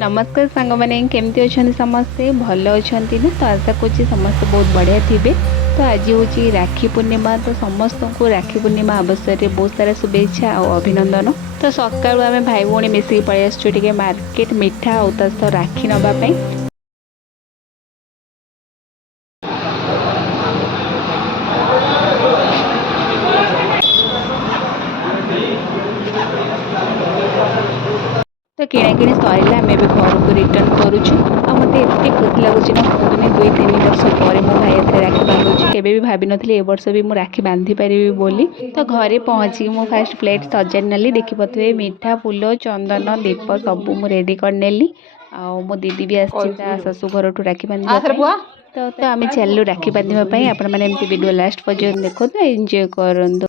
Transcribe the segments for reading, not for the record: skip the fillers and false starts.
नमस्कार सांग मैंने केमती अच्छा समस्ते भल अच्छा ना। तो आशा करुँच समस्त बहुत बढ़िया थे। तो आज हूँ राखी पूर्णिमा। तो समस्त को राखी पूर्णिमा अवसर में बहुत सारा शुभेच्छा और अभिनंदन। तो सकालू आम भाई भौणी मिसिक पलि आसुँ मार्केट मिठा और ता सह राखी नापी। तो किणाकिणी सरला आम घर को रिटर्न करुचु। आ मत एत खुशी लगुच ना कहतुनि 2-3 वर्ष पर मो भाई हाथ राखी बांधुची। केबे भी भाभी नथली ए वर्ष भी मु राखी बांधी पारि बोली। तो घरे पहुँची मु फास्ट प्लेट सजाई नेली। देखिपे मीठा फूल चंदन दीप सब मु रेडी कर नेली। आ मो दीदी भी आसी शाशु घर राखी बांधा। तो आम चलू राखी बांधा। आपण मैंने वीडियो लास्ट पर्यंत देखो तो एंजॉय करंतु।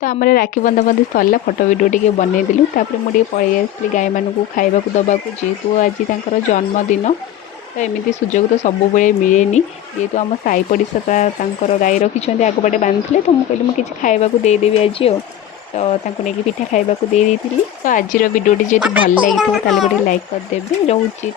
तो आम राखी बंधाबंधी सरला फोटो वीडियो टी बनईदेलु। मुझे पलि आसली गाई मानक खावा दबाक जेहेतु आज जन्मदिन। तो एमती सुजोग तो सब मिलेनि। जेहेतु आम साई पड़िशा गाई रखी आगपटे बांधे। तो मुझे मुझे किसी खावा देदेवी आज तो नहीं पिठा खावा देदी। तो आज भिडियोटी जो भल लगी तो गोटे लाइक करदेवि। रोचे।